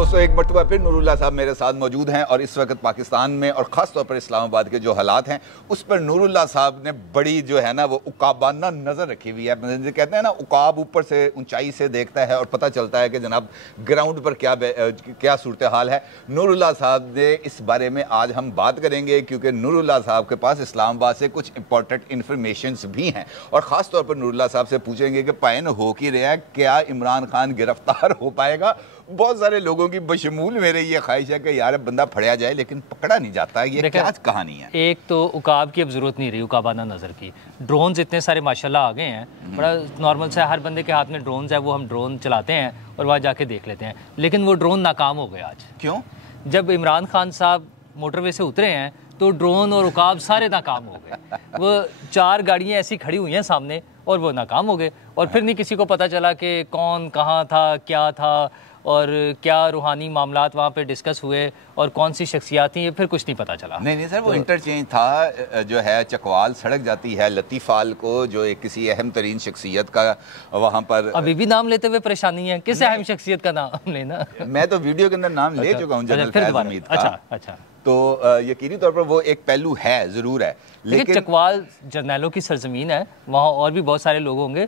दोस्तों, एक मरतबा फिर नूरुल्लाह साहब मेरे साथ मौजूद हैं और इस वक्त पाकिस्तान में और ख़ास तौर पर इस्लामाबाद के जो हालात हैं उस पर नूरुल्लाह साहब ने बड़ी जो है ना वो उकाबाना नज़र रखी हुई है। कहते हैं ना, उकाब ऊपर से ऊंचाई से देखता है और पता चलता है कि जनाब ग्राउंड पर क्या सूरत हाल है। नूरुल्लाह साहब ने इस बारे में आज हम बात करेंगे क्योंकि नूरुल्लाह साहब के पास इस्लामाबाद से कुछ इंपॉर्टेंट इन्फॉर्मेशन भी हैं और ख़ास तौर पर नूरुल्लाह साहब से पूछेंगे कि पैन हो की रहा है, क्या इमरान खान गिरफ्तार हो पाएगा। बहुत सारे लोगों की बशमूल मेरे ये ख्वाहिश है कि यार बंदा फड़या जाए लेकिन पकड़ा नहीं जाता। ये क्या कहानी है? एक तो उकाब की अब ज़रूरत नहीं रही, उकाबाना नज़र की। ड्रोन्स इतने सारे माशाल्लाह आ गए हैं, बड़ा नॉर्मल से हर बंदे के हाथ में ड्रोन्स है, वो हम ड्रोन चलाते हैं और वहाँ जाके देख लेते हैं। लेकिन वो ड्रोन नाकाम हो गए आज। क्यों? जब इमरान खान साहब मोटरवे से उतरे हैं तो ड्रोन और उकाब सारे नाकाम हो गए। वो 4 गाड़ियाँ ऐसी खड़ी हुई हैं सामने और वो नाकाम हो गए और फिर नहीं किसी को पता चला कि कौन कहाँ था, क्या था और क्या रूहानी मामलात वहाँ पे डिस्कस हुए और कौन सी शख्सियात थी, ये फिर कुछ नहीं पता चला। नहीं सर, वो इंटरचेंज था जो है, चकवाल सड़क जाती है लतीफ़ाल को, जो एक किसी अहम तरीन शख्सियत का वहाँ पर। अभी भी नाम लेते हुए परेशानी है, किस अहम शख्सियत का नाम लेना? मैं तो वीडियो के अंदर नाम ले चुका हूँ जनरल फैज़ हमीद का। अच्छा। तो यकीनी तौर पर वो एक पहलू है, ज़रूर है, लेकिन चकवाल जर्नैलों की सरजमीन है, वहाँ और भी बहुत सारे लोग होंगे।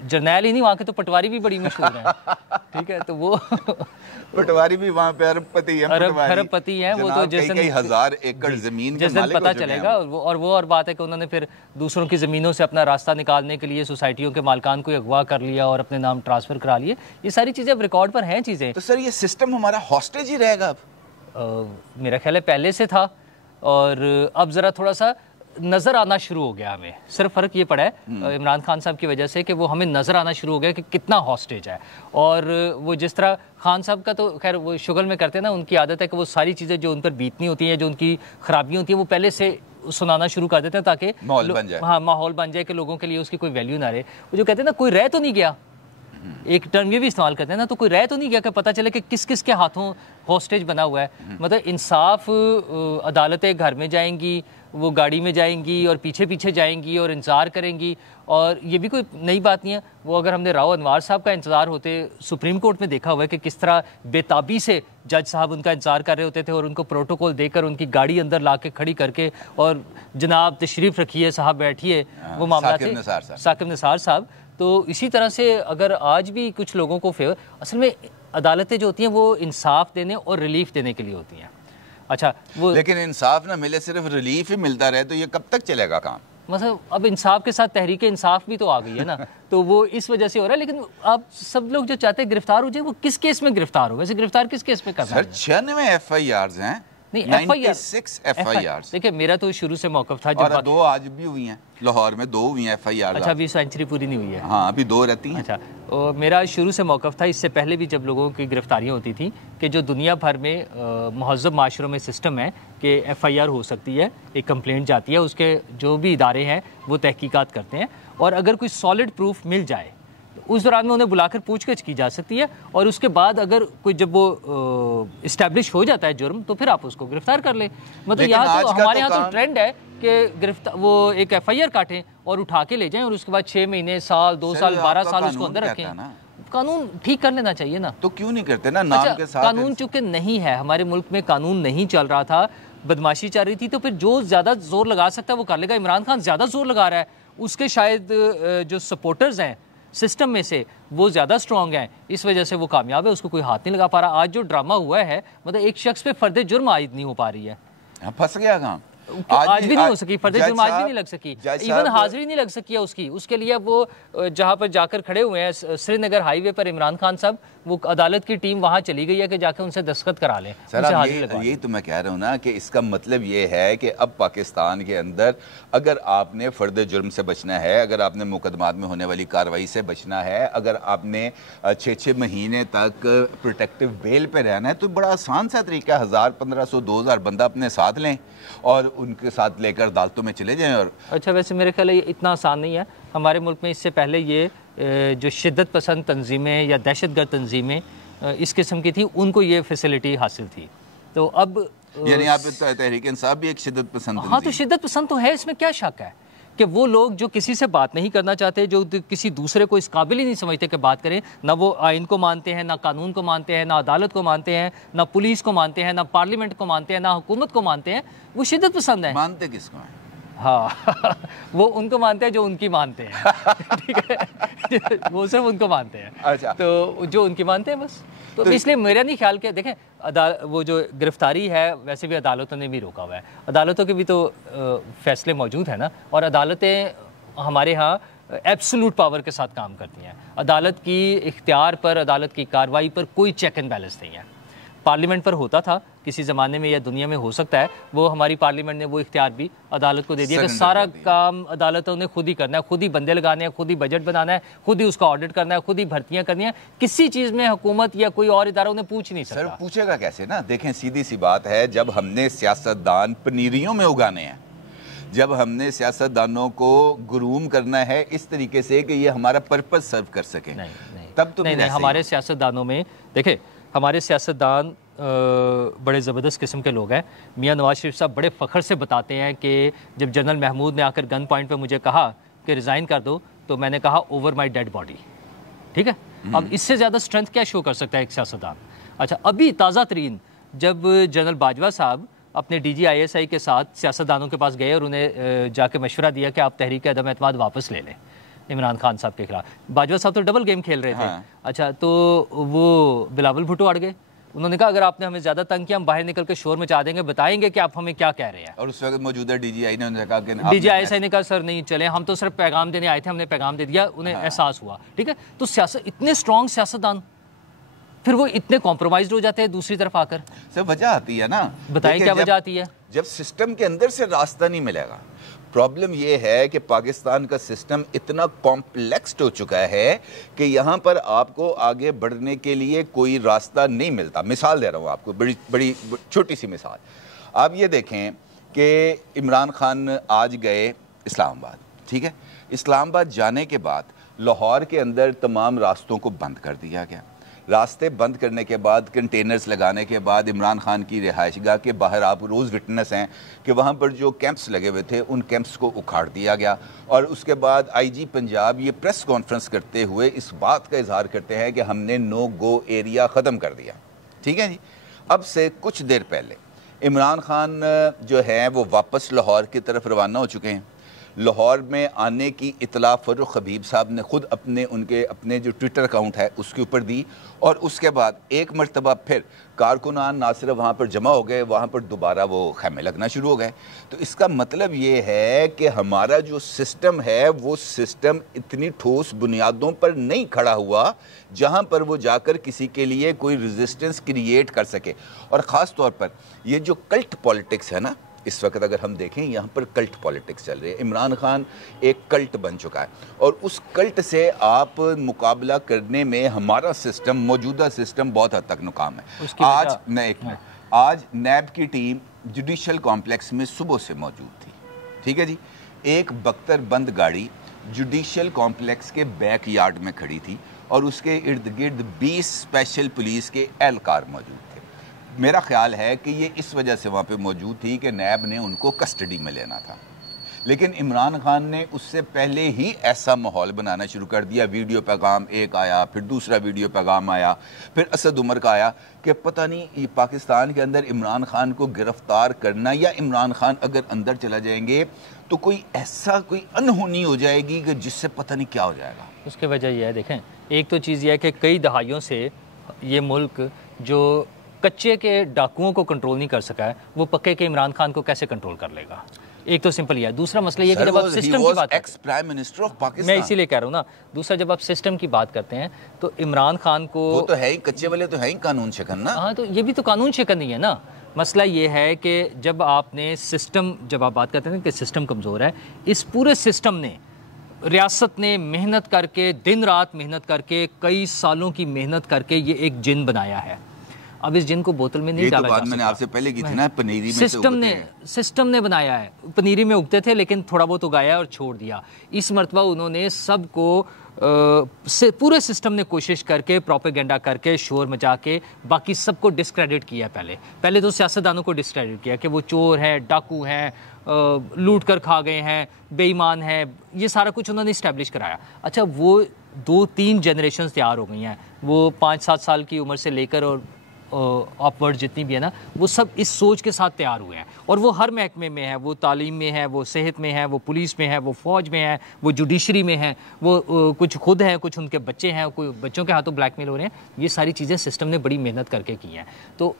जर्नैल ही नहीं, वहाँ के तो पटवारी भी बड़ी मशहूर हैं। ठीक है, तो वो पटवारी भी वहाँ पे अरबपति हैं, अरबपति हैं। वो तो कई हज़ार एकड़ जमीन जिस दिन पता चलेगा। और बात है कि उन्होंने फिर दूसरों की ज़मीनों से अपना रास्ता निकालने के लिए सोसाइटियों के मालकान को अगवा कर लिया और अपने नाम ट्रांसफ़र करा लिए। ये सारी चीज़ें अब रिकॉर्ड पर हैं चीज़ें। तो सर, ये सिस्टम हमारा हॉस्टेज ही रहेगा अब? मेरा ख्याल है पहले से था और अब ज़रा थोड़ा सा नज़र आना शुरू हो गया। हमें सिर्फ फ़र्क ये पड़ा है इमरान खान साहब की वजह से कि वो हमें नज़र आना शुरू हो गया कि कितना हॉस्टेज है। और वो जिस तरह खान साहब का तो खैर वो शुगल में करते हैं ना, उनकी आदत है कि वो सारी चीज़ें जो उन पर बीतनी होती हैं, जो उनकी ख़राबियाँ होती हैं, वो पहले से सुनाना शुरू कर देते हैं ताकि माहौल बन जाए। हाँ, माहौल बन जाए कि लोगों के लिए उसकी कोई वैल्यू ना रहे। वो जो कहते हैं ना, कोई रह तो नहीं गया, एक टर्म ये भी इस्तेमाल करते हैं ना, तो कोई रह तो नहीं गया कि पता चले कि किस किस के हाथों हॉस्टेज बना हुआ है। मतलब इंसाफ, अदालतें घर में जाएंगी, वो गाड़ी में जाएंगी और पीछे पीछे जाएंगी और इंतज़ार करेंगी। और ये भी कोई नई बात नहीं है। वो अगर हमने राव अनवार साहब का इंतज़ार होते सुप्रीम कोर्ट में देखा हुआ है कि किस तरह बेताबी से जज साहब उनका इंतज़ार कर रहे होते थे और उनको प्रोटोकॉल देकर उनकी गाड़ी अंदर ला के खड़ी करके और जनाब तशरीफ़ रखिए साहब, बैठिए, वो मामला थे साकिब निसार साहब। तो इसी तरह से अगर आज भी कुछ लोगों को फेवर, असल में अदालतें जो होती हैं वो इंसाफ देने और रिलीफ देने के लिए होती हैं। अच्छा, वो लेकिन इंसाफ ना मिले, सिर्फ रिलीफ ही मिलता रहे तो ये कब तक चलेगा काम? मतलब अब इंसाफ के साथ तहरीक इंसाफ भी तो आ गई है ना। तो वो इस वजह से हो रहा है। लेकिन आप सब लोग जो चाहते हैं गिरफ्तार हो जाए, वो किस केस में गिरफ्तार हो? वैसे गिरफ्तार किस केस में करना है? सर 96 FIRs हैं। नहीं, 96 FIRs। देखिए, मेरा तो शुरू से मौक़िफ़ था, और 2 आज भी हुई हैं, लाहौर में 2 हुई हैं FIR। अच्छा, अभी सेंचुरी पूरी नहीं हुई है? हाँ, अभी 2 रहती हैं। अच्छा, और मेरा शुरू से मौक़िफ़ था, इससे पहले भी जब लोगों की गिरफ्तारियाँ होती थी, कि जो दुनिया भर में महज़्ज़ब माशरों में सिस्टम है कि FIR हो सकती है, एक कंप्लेंट जाती है, उसके जो भी इदारे हैं वो तहकीकात करते हैं और अगर कोई सॉलिड प्रूफ मिल जाए उस दौरान में उन्हें बुलाकर पूछताछ की जा सकती है और उसके बाद अगर कोई जब वो इस्टेब्लिश हो जाता है जुर्म, तो फिर आप उसको गिरफ्तार कर लें। मतलब यहाँ तो हमारे यहाँ तो ट्रेंड है कि गिरफ्तार वो एक FIR काटें और उठा के ले जाएं और उसके बाद 6 महीने, साल, 2 साल, 12 साल उसको अंदर रखें। कानून ठीक कर लेना चाहिए ना। तो क्यों नहीं करते ना? नाम के साथ कानून चूंकि नहीं है, हमारे मुल्क में कानून नहीं चल रहा था, बदमाशी चल रही थी, तो फिर जो ज़्यादा जोर लगा सकता है वो कर लेगा। इमरान खान ज़्यादा जोर लगा रहा है, उसके शायद जो सपोर्टर्स हैं सिस्टम में से वो ज़्यादा स्ट्रॉन्ग हैं, इस वजह से वो कामयाब है, उसको कोई हाथ नहीं लगा पा रहा। आज जो ड्रामा हुआ है, मतलब एक शख्स पे फर्द जुर्म आयद नहीं हो पा रही है। फंस गया काम। आज भी नहीं हो सकी, फर्द जुर्म आज भी नहीं लग सकी, इवन हाजिरी नहीं लग सकी है उसकी। उसके लिए वो जहाँ पर जाकर खड़े हुए हैं श्रीनगर हाईवे पर इमरान खान साहब, वो अदालत की टीम वहाँ चली गई है कि जाके उनसे दस्तखत करा लें। सर यही तो मैं कह रहा हूँ ना कि इसका मतलब ये है कि अब पाकिस्तान के अंदर अगर आपने फर्द जुर्म से बचना है, अगर आपने मुकदमात में होने वाली कार्रवाई से बचना है, अगर आपने 6-6 महीने तक प्रोटेक्टिव बेल पे रहना है, तो बड़ा आसान सा तरीका है, 1000, 1500, 2000 बंदा अपने साथ लें और उनके साथ लेकर अदालतों में चले जाएं। और अच्छा, वैसे मेरे ख्याल है इतना आसान नहीं है। हमारे मुल्क में इससे पहले ये जो शिद्दत पसंद तंजीमें या दहशतगर्द तंजीमें इस किस्म की थी, उनको ये फैसिलिटी हासिल थी। तो अब यानी आप तहरीक इंसाफ भी एक शिद्दत पसंद? हाँ, तो शिद्दत पसंद तो है, इसमें क्या शक है कि वो लोग जो किसी से बात नहीं करना चाहते, जो किसी दूसरे को इस काबिल ही नहीं समझते कि बात करें, ना वो आइन को मानते हैं, ना कानून को मानते हैं, ना अदालत को मानते हैं, ना पुलिस को मानते हैं, ना पार्लियामेंट को मानते हैं, ना हुकूमत को मानते हैं, वो शिद्दत पसंद है। मानते किसको हैं? हाँ वो उनको मानते हैं जो उनकी मानते हैं ठीक है वो सिर्फ उनको मानते हैं। अच्छा। तो जो उनकी मानते हैं बस। तो इसलिए मेरा नहीं ख्याल कि देखें वो जो गिरफ्तारी है वैसे भी अदालतों ने भी रोका हुआ है, अदालतों के भी तो फैसले मौजूद हैं ना, और अदालतें हमारे यहाँ एब्सोल्यूट पावर के साथ काम करती हैं। अदालत की इख्तियार पर, अदालत की कार्रवाई पर कोई चेक एंड बैलेंस नहीं है। पार्लियामेंट पर होता था किसी ज़माने में या दुनिया में, हो सकता है वो हमारी पार्लियामेंट ने वो इख्तियार भी अदालत को दे दिया कि सारा काम अदालतों ने खुद ही करना है, खुद ही बंदे लगाने हैं, खुद ही बजट बनाना है, खुद ही उसका ऑडिट करना है, खुद ही भर्तियां करनी है। किसी चीज़ में हुकूमत या कोई और इदारा उन्हें पूछ नहीं सकता। सर पूछेगा कैसे ना? देखें सीधी सी बात है, जब हमने सियासतदान पनीरियों में उगाने हैं, जब हमने सियासतदानों को गुरूम करना है इस तरीके से कि ये हमारा पर्पस सर्व कर सकें, तब तो नहीं, हमारे सियासतदानों में देखे, हमारे सियासतदान बड़े ज़बरदस्त किस्म के लोग हैं। मियां नवाज शरीफ साहब बड़े फ़ख्र से बताते हैं कि जब जनरल महमूद ने आकर गन पॉइंट पे मुझे कहा कि रिज़ाइन कर दो, तो मैंने कहा ओवर माय डेड बॉडी। ठीक है, अब इससे ज़्यादा स्ट्रेंथ क्या शो कर सकता है एक सियासतदान? अच्छा, अभी ताज़ा तरीन जब जनरल बाजवा साहब अपने DGISI के साथ सियासतदानों के पास गए और उन्हें जाके मशवरा दिया कि आप तहरीक अदम एतमाद वापस ले लें इमरान खान साहब के खिलाफ। बाजवा साहब तो डबल गेम खेल रहे थे। हाँ। अच्छा, तो वो बिलावल भुट्टो अड़ गए। उन्होंने कहा अगर आपने हमें ज्यादा तंग किया हम बाहर निकल के शोर मचा देंगे, बताएंगे कि आप हमें क्या कह रहे हैं। और उस वक्त मौजूदा DGI ने कहा कि DGISI ने कहा सर नहीं चले, हम तो सिर्फ पैगाम देने आए थे, हमने पैगाम दे दिया, उन्हें एहसास हुआ। ठीक है, तो सियासत, इतने स्ट्रॉन्ग सियासतदान फिर वो इतने कॉम्प्रोमाइज हो जाते हैं दूसरी तरफ आकर। सर वजह आती है ना, बताएं क्या वजह आती है? जब सिस्टम के अंदर से रास्ता नहीं मिलेगा। प्रॉब्लम यह है कि पाकिस्तान का सिस्टम इतना कॉम्प्लेक्स हो चुका है कि यहाँ पर आपको आगे बढ़ने के लिए कोई रास्ता नहीं मिलता। मिसाल दे रहा हूँ आपको, बड़ी बड़ी छोटी सी मिसाल। आप ये देखें कि इमरान खान आज गए इस्लामाबाद, ठीक है, इस्लामाबाद जाने के बाद लाहौर के अंदर तमाम रास्तों को बंद कर दिया गया। रास्ते बंद करने के बाद, कंटेनर्स लगाने के बाद इमरान खान की रिहाइशगाह के बाहर आप रोज़ विटनेस हैं कि वहाँ पर जो कैंप्स लगे हुए थे उन कैंप्स को उखाड़ दिया गया। और उसके बाद IG पंजाब ये प्रेस कॉन्फ्रेंस करते हुए इस बात का इजहार करते हैं कि हमने नो गो एरिया ख़त्म कर दिया। ठीक है जी। अब से कुछ देर पहले इमरान खान जो है वो वापस लाहौर की तरफ रवाना हो चुके हैं। लाहौर में आने की इतला फर्रुख हबीब साहब ने खुद अपने जो ट्विटर अकाउंट है उसके ऊपर दी, और उसके बाद एक मरतबा फिर कारकुनान ना सिर्फ वहाँ पर जमा हो गए, वहाँ पर दोबारा वो खैमे लगना शुरू हो गए। तो इसका मतलब ये है कि हमारा जो सिस्टम है वो सिस्टम इतनी ठोस बुनियादों पर नहीं खड़ा हुआ जहाँ पर वो जाकर किसी के लिए कोई रेजिस्टेंस क्रिएट कर सके। और ख़ास तौर पर ये जो कल्ट पॉलिटिक्स है ना, इस वक्त अगर हम देखें यहाँ पर कल्ट पॉलिटिक्स चल रही है। इमरान खान एक कल्ट बन चुका है, और उस कल्ट से आप मुकाबला करने में हमारा सिस्टम, मौजूदा सिस्टम बहुत हद तक नाकाम है। आज नैब की टीम जुडिशल कॉम्प्लेक्स में सुबह से मौजूद थी। ठीक है जी। एक बख्तर बंद गाड़ी जुडिशल कॉम्प्लेक्स के बैक यार्ड में खड़ी थी, और उसके इर्द गिर्द 20 स्पेशल पुलिस के एहलकार मौजूद थे। मेरा ख्याल है कि ये इस वजह से वहाँ पे मौजूद थी कि नैब ने उनको कस्टडी में लेना था। लेकिन इमरान खान ने उससे पहले ही ऐसा माहौल बनाना शुरू कर दिया। वीडियो पैगाम एक आया, फिर दूसरा वीडियो पैगाम आया, फिर असद उमर का आया कि पता नहीं ये पाकिस्तान के अंदर इमरान खान को गिरफ्तार करना, या इमरान खान अगर अंदर चला जाएंगे तो कोई अनहोनी हो जाएगी कि जिससे पता नहीं क्या हो जाएगा। उसकी वजह यह है, देखें, एक तो चीज़ यह है कि कई दहाइयों से ये मुल्क जो कच्चे के डाकुओं को कंट्रोल नहीं कर सका है, वो पक्के के इमरान खान को कैसे कंट्रोल कर लेगा? एक तो सिंपल ही है। दूसरा मसला ये कि जब आप सिस्टम की बात, ex prime minister of Pakistan, मैं इसीलिए कह रहा हूँ ना, दूसरा जब आप सिस्टम की बात करते हैं तो इमरान खान को, वो तो है ही, कच्चे वाले तो है ही कानून शिकन ना। हाँ, तो ये भी तो कानून शिकन नहीं है ना। मसला ये है कि जब आपने सिस्टम, जब आप बात करते हैं कि सिस्टम कमज़ोर है, इस पूरे सिस्टम ने, रियासत ने मेहनत करके, दिन रात मेहनत करके, कई सालों की मेहनत करके ये एक जिन बनाया है। अब इस जिन को बोतल में नहीं डाला जा सकता। मैंने आपसे पहले की थी ना, पनीरी में सिस्टम ने बनाया है। पनीरी में उगते थे लेकिन थोड़ा बहुत उगाया और छोड़ दिया। इस मरतबा उन्होंने सबको पूरे सिस्टम ने कोशिश करके, प्रोपेगेंडा करके, शोर मचा के बाकी सबको डिस्क्रेडिट किया। पहले तो सियासतदानों को डिस्क्रेडिट किया कि वो चोर हैं, डाकू हैं, लूट कर खा गए हैं, बेईमान हैं, ये सारा कुछ उन्होंने इस्टेब्लिश कराया। अच्छा, वो 2-3 जनरेशन तैयार हो गई हैं, वो 5-7 साल की उम्र से लेकर और अपवर्ड जितनी भी है ना, वो सब इस सोच के साथ तैयार हुए हैं। और वो हर महकमे में है, वो तालीम में है, वो सेहत में है, वो पुलिस में है, वो फौज में है, वो जुडिशरी में है, वो कुछ खुद हैं, कुछ उनके बच्चे हैं, कोई बच्चों के हाथों ब्लैकमेल हो रहे हैं। ये सारी चीज़ें सिस्टम ने बड़ी मेहनत करके की हैं, तो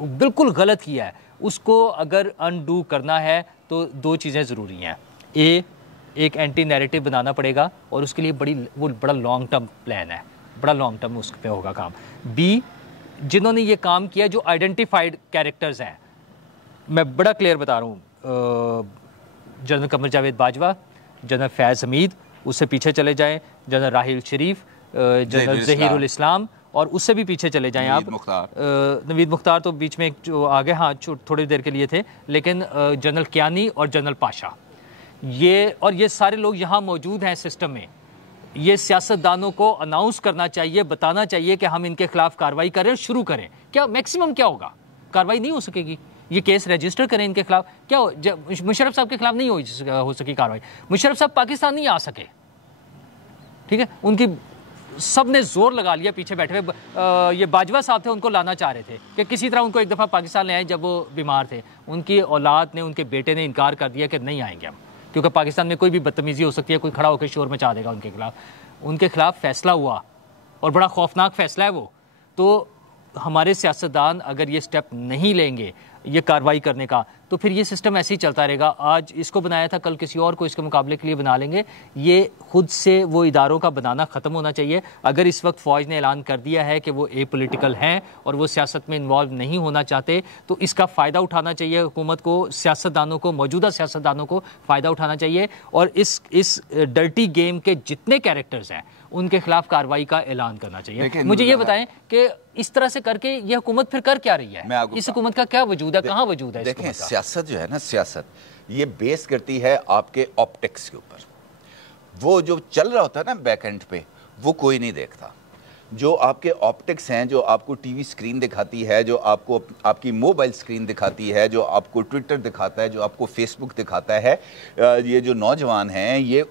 बिल्कुल गलत किया है। उसको अगर अनडू करना है तो 2 चीज़ें ज़रूरी हैं। एक एंटी नैरेटिव बनाना पड़ेगा और उसके लिए बड़ा लॉन्ग टर्म प्लान है, बड़ा लॉन्ग टर्म उस पर होगा काम। बी, जिन्होंने ये काम किया, जो आइडेंटिफाइड कैरेक्टर्स हैं, मैं बड़ा क्लियर बता रहा हूँ, जनरल कमर जावेद बाजवा, जनरल फैज़ हमीद, उससे पीछे चले जाएं जनरल राहिल शरीफ, जनरल ज़हीरुल इस्लाम, और उससे भी पीछे चले जाएं आप नवीद मुख्तार तो बीच में जो आगे हाँ थोड़ी देर के लिए थे, लेकिन जनरल कियानी और जनरल पाशा, ये सारे लोग यहाँ मौजूद हैं सिस्टम में। ये सियासतदानों को अनाउंस करना चाहिए, बताना चाहिए कि हम इनके खिलाफ कार्रवाई करें, शुरू करें। क्या मैक्सिमम क्या होगा? कार्रवाई नहीं हो सकेगी, ये केस रजिस्टर करें इनके खिलाफ। क्या मुशर्रफ साहब के खिलाफ नहीं हो सकी कार्रवाई, मुशर्रफ साहब पाकिस्तान नहीं आ सके, ठीक है, उनकी सब ने जोर लगा लिया, पीछे बैठे हुए ये बाजवा साहब थे, उनको लाना चाह रहे थे कि किसी तरह उनको एक दफ़ा पाकिस्तान ले आए जब वो बीमार थे। उनकी औलाद ने, उनके बेटे ने इनकार कर दिया कि नहीं आएंगे हम, क्योंकि पाकिस्तान में कोई भी बदतमीजी हो सकती है, कोई खड़ा होकर शोर मचा देगा उनके खिलाफ। उनके खिलाफ फैसला हुआ और बड़ा खौफनाक फैसला है वो। तो हमारे सियासतदान अगर ये स्टेप नहीं लेंगे ये कार्रवाई करने का, तो फिर ये सिस्टम ऐसे ही चलता रहेगा। आज इसको बनाया था, कल किसी और को इसके मुकाबले के लिए बना लेंगे। ये खुद से वो इदारों का बनाना ख़त्म होना चाहिए। अगर इस वक्त फ़ौज ने ऐलान कर दिया है कि वो एपॉलिटिकल हैं और वो सियासत में इन्वॉल्व नहीं होना चाहते, तो इसका फ़ायदा उठाना चाहिए हुकूमत को, सियासतदानों को, मौजूदा सियासतदानों को फ़ायदा उठाना चाहिए और इस डर्टी गेम के जितने कैरेक्टर्स हैं उनके खिलाफ कार्रवाई का ऐलान करना चाहिए। मुझे ये बताएं कि इस तरह से करके ये हुकूमत फिर कर क्या रही है? इस हुकूमत का क्या वजूद है, कहाँ वजूद है? देखें, सियासत जो है ना, सियासत ये बेस करती है आपके ऑप्टिक्स के ऊपर। वो जो चल रहा होता है ना बैक एंड पे, वो कोई नहीं देखता। जो आपके ऑप्टिक्स हैं, जो आपको टीवी स्क्रीन दिखाती है, जो आपको आपकी मोबाइल स्क्रीन दिखाती है, जो आपको ट्विटर दिखाता है, जो आपको फेसबुक दिखाता है, ये जो नौजवान हैं ये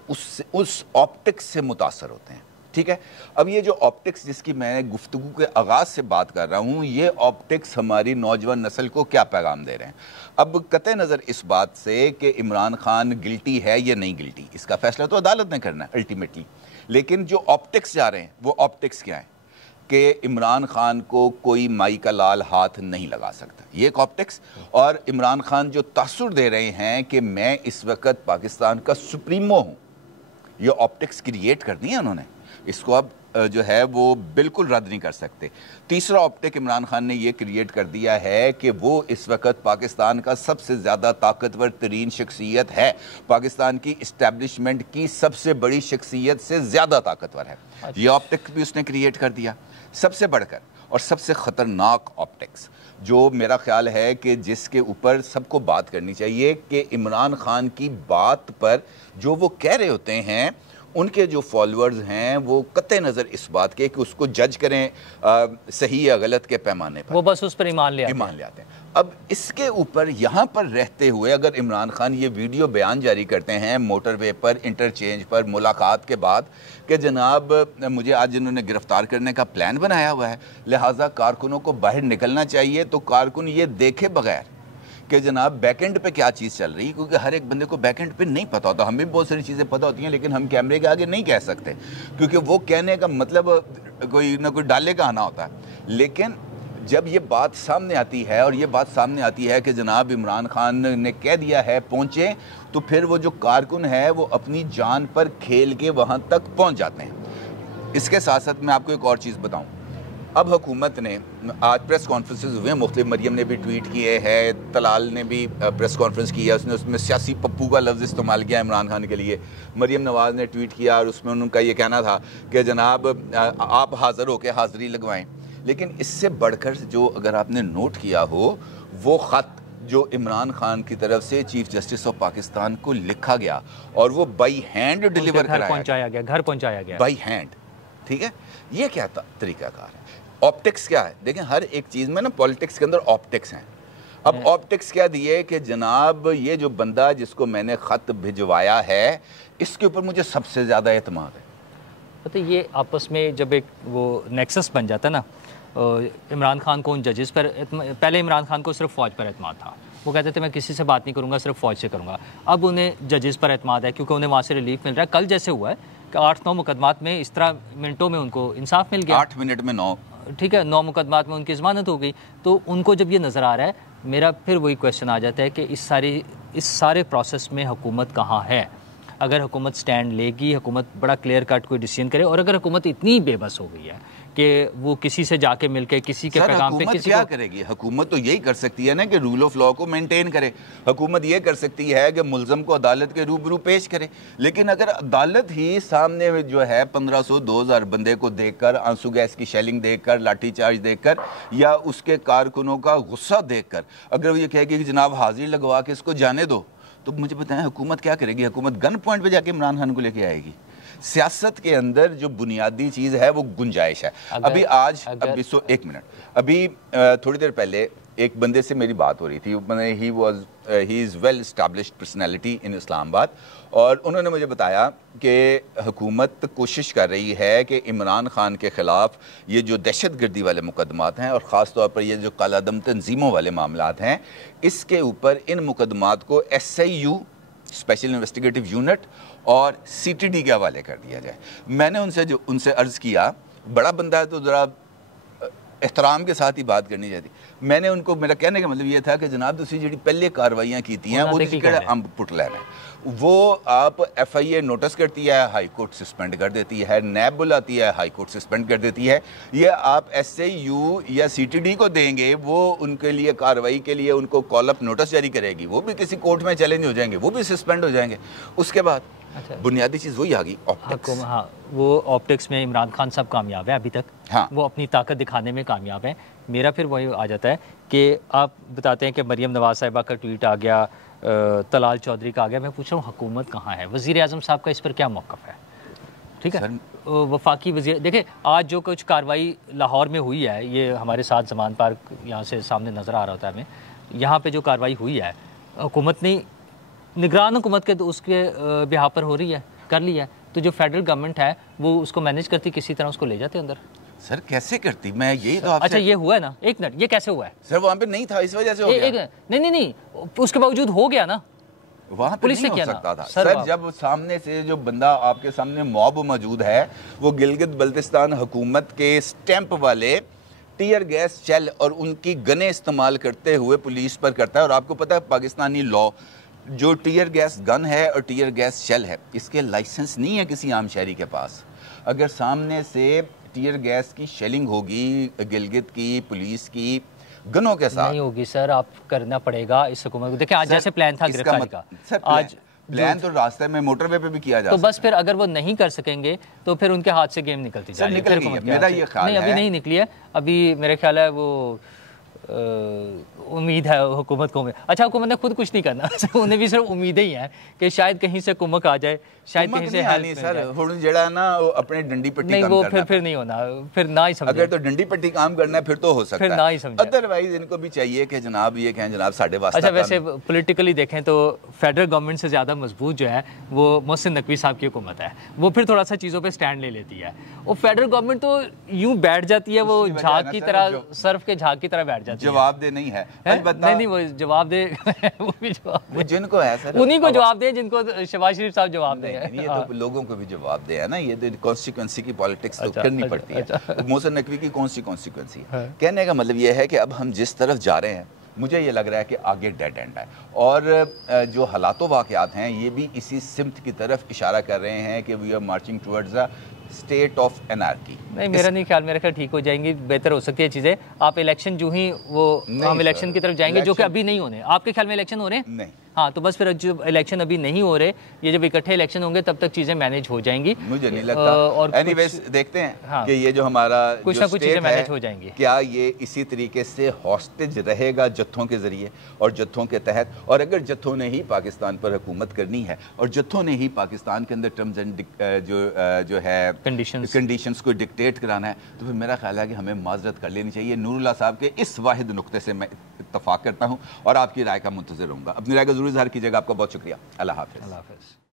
उस ऑप्टिक्स से मुतासर होते हैं, ठीक है। अब ये जो ऑप्टिक्स जिसकी मैं गुफ्तगू के आगाज़ से बात कर रहा हूँ, ये ऑप्टिक्स हमारी नौजवान नस्ल को क्या पैगाम दे रहे हैं? अब कतई नज़र इस बात से कि इमरान खान गिल्टी है या नहीं गिल्टी, इसका फैसला तो अदालत ने करना है अल्टीमेटली, लेकिन जो ऑप्टिक्स जा रहे हैं वो ऑप्टिक्स क्या है कि इमरान खान को कोई माई का लाल हाथ नहीं लगा सकता, ये एक ऑप्टिक्स। और इमरान खान जो तासुर दे रहे हैं कि मैं इस वक्त पाकिस्तान का सुप्रीमो हूँ, ये ऑप्टिक्स क्रिएट कर दी है उन्होंने, इसको अब जो है वो बिल्कुल रद्द नहीं कर सकते। तीसरा ऑप्टिक इमरान खान ने ये क्रिएट कर दिया है कि वो इस वक्त पाकिस्तान का सबसे ज़्यादा ताकतवर तरीन शख्सियत है, पाकिस्तान की इस्टेब्लिशमेंट की सबसे बड़ी शख्सियत से ज़्यादा ताकतवर है। ये ऑप्टिक भी उसने क्रिएट कर दिया। सबसे बढ़कर और सबसे ख़तरनाक ऑप्टिक्स जो मेरा ख्याल है कि जिसके ऊपर सबको बात करनी चाहिए कि इमरान खान की बात पर जो वो कह रहे होते हैं, उनके जो फॉलोअर्स हैं वो कतई नज़र इस बात के कि उसको जज करें सही या गलत के पैमाने पर, वो बस उस पर ईमान ले आते हैं। अब इसके ऊपर यहाँ पर रहते हुए अगर इमरान खान ये वीडियो बयान जारी करते हैं मोटरवे पर, इंटरचेंज पर, मुलाकात के बाद कि जनाब मुझे आज इन्होंने गिरफ्तार करने का प्लान बनाया हुआ है, लिहाजा कारकुनों को बाहर निकलना चाहिए, तो कारकुन ये देखे बगैर कि जनाब बैकेंड पे क्या चीज़ चल रही है, क्योंकि हर एक बंदे को बैकेंड पे नहीं पता होता, हमें भी बहुत सारी चीज़ें पता होती हैं लेकिन हम कैमरे के आगे नहीं कह सकते, क्योंकि वो कहने का मतलब कोई ना कोई डाले का आना होता है। लेकिन जब ये बात सामने आती है और ये बात सामने आती है कि जनाब इमरान खान ने कह दिया है पहुँचे, तो फिर वो जो कारकुन है वो अपनी जान पर खेल के वहाँ तक पहुँच जाते हैं। इसके साथ साथ मैं आपको एक और चीज़ बताऊँ, अब हुकूमत ने आज प्रेस कॉन्फ्रेंसेस हुए मुख्तलिफ, मरियम ने भी ट्वीट किए हैं, तलाल ने भी प्रेस कॉन्फ्रेंस किया, उसने उसमें सियासी पप्पू का लफ्ज़ इस्तेमाल किया इमरान खान के लिए। मरियम नवाज़ ने ट्वीट किया और उसमें उनका ये कहना था कि जनाब आप हाज़िर होकर हाज़िरी लगवाएं। लेकिन इससे बढ़कर जो अगर आपने नोट किया हो, वो ख़त जो इमरान खान की तरफ से चीफ जस्टिस ऑफ पाकिस्तान को लिखा गया और वो बाई हैंड डिलीवर पहुंचाया गया, घर पहुंचाया गया बाई हैंड, ठीक है, ये क्या तरीकाकार है? ऑप्टिक्स क्या है? देखें, हर एक चीज़ में ना पॉलिटिक्स के अंदर ऑप्टिक्स हैं। अब ऑप्टिक्स क्या दिए कि जनाब ये जो बंदा जिसको मैंने ख़त भिजवाया है, इसके ऊपर मुझे सबसे ज़्यादा एतमाद है। पता ये आपस में जब एक वो नेक्सस बन जाता है ना, इमरान खान को उन जजेस पर, पहले इमरान खान को सिर्फ फ़ौज पर एतमाद था, वो कहते थे मैं किसी से बात नहीं करूंगा, सिर्फ फ़ौज से करूंगा। अब उन्हें जजेस पर एतमाद है क्योंकि उन्हें वहाँ से रिलीफ मिल रहा है। कल जैसे हुआ है कि 8-9 मुकदमात में इस तरह मिनटों में उनको इंसाफ मिल गया। 8 मिनट में 9, ठीक है, 9 मुकदमात में उनकी ज़मानत हो गई। तो उनको जब ये नज़र आ रहा है, मेरा फिर वही क्वेश्चन आ जाता है कि इस सारे प्रोसेस में हुकूमत कहाँ है? अगर हुकूमत स्टैंड लेगी, हुकूमत बड़ा क्लियर कट कोई डिसीजन करे, और अगर हुकूमत इतनी बेबस हो गई है कि वो किसी से जाके मिलके किसी के पैगाम पे किसी क्या करेगी? हुकूमत तो यही कर सकती है ना कि रूल ऑफ लॉ को मेंटेन करे। हुकूमत ये कर सकती है कि मुल्ज़म को अदालत के रूबरू पेश करे। लेकिन अगर अदालत ही सामने जो है 1500-2000 बंदे को देखकर, आंसू गैस की शेलिंग देखकर, लाठीचार्ज देखकर या उसके कारकुनों का गुस्सा देखकर अगर वो ये कहेगी कि जनाब हाजिर लगवा के इसको जाने दो, तो मुझे बताएं हुकूमत क्या करेगी? हुकूमत गन पॉइंट पे जाके इमरान खान को लेके आएगी। सियासत के अंदर जो बुनियादी चीज़ है वो गुंजाइश है। अभी एक मिनट, अभी थोड़ी देर पहले एक बंदे से मेरी बात हो रही थी। He is well established personality इन इस्लामाबाद, और उन्होंने मुझे बताया कि हुकूमत कोशिश कर रही है कि इमरान खान के ख़िलाफ़ ये जो दहशतगर्दी वाले मुकदमात हैं और ख़ास तौर पर ये जो कालादम तंजीमों वाले मामलात हैं, इसके ऊपर इन मुकदमात को SIU स्पेशल इन्वेस्टिगेटिव यूनिट और CTD के हवाले कर दिया जाए। मैंने उनसे अर्ज़ किया, बड़ा बंदा है तो ज़रा एहतराम के साथ ही बात करनी चाहिए। मैंने उनको, मेरा कहने का मतलब ये था कि जनाब तुसी जी पहले कार्रवाइयाँ की हैं वो अम्ब पुट लैन है, वो आप FIA नोटिस करती है, हाई कोर्ट सस्पेंड कर देती है, नैब बुलाती है, हाई कोर्ट सस्पेंड कर देती है। ये आप SIU या CTD को देंगे, वो उनके लिए कार्रवाई के लिए उनको कॉल अप नोटिस जारी करेगी, वो भी किसी कोर्ट में चैलेंज हो जाएंगे, वो भी सस्पेंड हो जाएंगे। उसके बाद बुनियादी चीज़ वही आ गई, ऑप्टिक्स। हाँ, वो ऑप्टिक्स में इमरान खान सब कामयाब है अभी तक। हाँ, वो अपनी ताकत दिखाने में कामयाब है। मेरा फिर वही आ जाता है कि आप बताते हैं कि मरियम नवाज साहिबा का ट्वीट आ गया, तलाल चौधरी का आ गया। मैं पूछ रहा हूँ हुकूमत कहाँ है? वज़ीर आज़म साहब का इस पर क्या मौक़िफ़ है? ठीक है, वफाकी वज़ीर, देखिए आज जो कुछ कार्रवाई लाहौर में हुई है, ये हमारे साथ ज़मान पार्क यहाँ से सामने नज़र आ रहा होता है हमें, यहाँ पे जो कार्रवाई हुई है हुकूमत ने, निगरान हुकूमत के तो उसके बिहा पर हो रही है, कर लिया है, तो जो फेडरल गवर्नमेंट है वो उसको मैनेज करती, किसी तरह उसको ले जाते अंदर। सर कैसे करती? मैं यही तो आपसे... अच्छा ये हुआ है ना, एक मिनट, ये कैसे हुआ है? सर वहाँ पे नहीं था, इस वजह से हो गया। नहीं, उसके बावजूद हो गया ना, वहाँ पुलिस नहीं हो सकता था। सर जब सामने से जो बंदा आपके सामने मॉब मौजूद है, वो गिलगित बल्तिस्तान हुकूमत के स्टैंप वाले टीयर गैस शेल और उनकी गनें इस्तेमाल करते हुए पुलिस पर करता है। और आपको पता है पाकिस्तानी लॉ, जो टीयर गैस गन है और टीयर गैस शेल है, इसके लाइसेंस नहीं है किसी आम शहरी के पास। अगर सामने से टीयर गैस की शेलिंग होगी गिलगित की पुलिस की गनों के साथ, नहीं होगी सर, आप करना पड़ेगा इस हुकूमत को। देखिए आज जैसे प्लान था गिरफ्तारी का, आज प्लान तो रास्ते में मोटरवे पे भी किया जा तो बस फिर अगर वो नहीं कर सकेंगे तो फिर उनके हाथ से गेम निकलती जाएगी। मेरा ये ख्याल नहीं, अभी नहीं निकली है, अभी मेरे ख्याल है वो उम्मीद है हुकूमत को। अच्छा, हुकूमत ने खुद कुछ नहीं करना, उन्हें भी सिर्फ उम्मीदें ही हैं कि शायद कहीं से कुमक आ जाए, शायद कहीं से हेल्प सर हुण जेड़ा ना वो अपने डंडी पट्टी नहीं, वो फिर नहीं होना, फिर ना ही समझे। अगर तो डंडी पट्टी काम करना है फिर तो हो सकता है, फिर ना ही समझे। अदरवाइज इनको भी चाहिए कि जनाब ये कहें जनाब साढ़े वास्ता। अच्छा, वैसे पॉलिटिकली देखें तो फेडरल गवर्नमेंट से ज़्यादा मजबूत जो है वो मोहसिन नकवी साहब की हुकूमत है, वो फिर थोड़ा सा चीज़ों पर स्टैंड ले लेती है। वो फेडरल गवर्नमेंट तो यूँ बैठ जाती है, वो झाग की तरह, सर्फ के झाग की तरह बैठ जाती है। जवाब दे नहीं है, नहीं वो जवाब दे वो भी जवाब, वो जिनको है सर उन्हीं को जवाब दे जिनको शहबाज शरीफ साहब जवाब दे। ये तो लोगों को भी जवाब दे है ना, ये तो कॉन्सिक्वेंसी की पॉलिटिक्स तो करनी पड़ती है। मोहसिन नकवी की कौन सी कॉन्सिक्वेंसी है? कहने का मतलब ये है कि अब हम जिस तरफ जा रहे हैं, मुझे ये लग रहा है कि आगे डेड एंड है, और जो हालात वाक़यात हैं ये भी इसी सिमत की तरफ इशारा कर रहे हैं कि we are marching towards a state of anarchy. नहीं, मेरा नहीं ख्याल, मेरा ख्याल ठीक हो जाएंगी, बेहतर हो सकती है चीज़ें। आप इलेक्शन जो ही वो हम इलेक्शन की तरफ जाएंगे, जो कि अभी नहीं होने। आपके ख्याल में इलेक्शन हो रहे हैं? नहीं। हाँ तो बस फिर जो इलेक्शन अभी नहीं हो रहे, ये जब इकट्ठे इलेक्शन होंगे तब तक चीज़ें मैनेज हो जाएंगी। मुझे नहीं लगता। और एनीवेज देखते हैं हाँ, कि ये जो हमारा कुछ ना कुछ चीज़ें मैनेज हो जाएंगी। क्या ये इसी तरीके से हॉस्टेज रहेगा जत्थों के जरिए और जत्थों के तहत, और अगर जत्थों ने ही पाकिस्तान पर हुकूमत करनी है और जत्थों ने ही पाकिस्तान के अंदर टर्म्स एंड जो है कंडीशंस को डिक्टेट कराना है, तो फिर मेरा ख्याल है कि हमें माजरत कर लेनी चाहिए। नूरुल्लाह साहब के इस वाहिद नुक्ते से मैं इत्तफाक करता हूँ और आपकी राय का मुंतज़िर रहूँगा। अपनी राय का जरूर इज़हार कीजिएगा। आपका बहुत शुक्रिया। अल्लाह हाफ़िज़।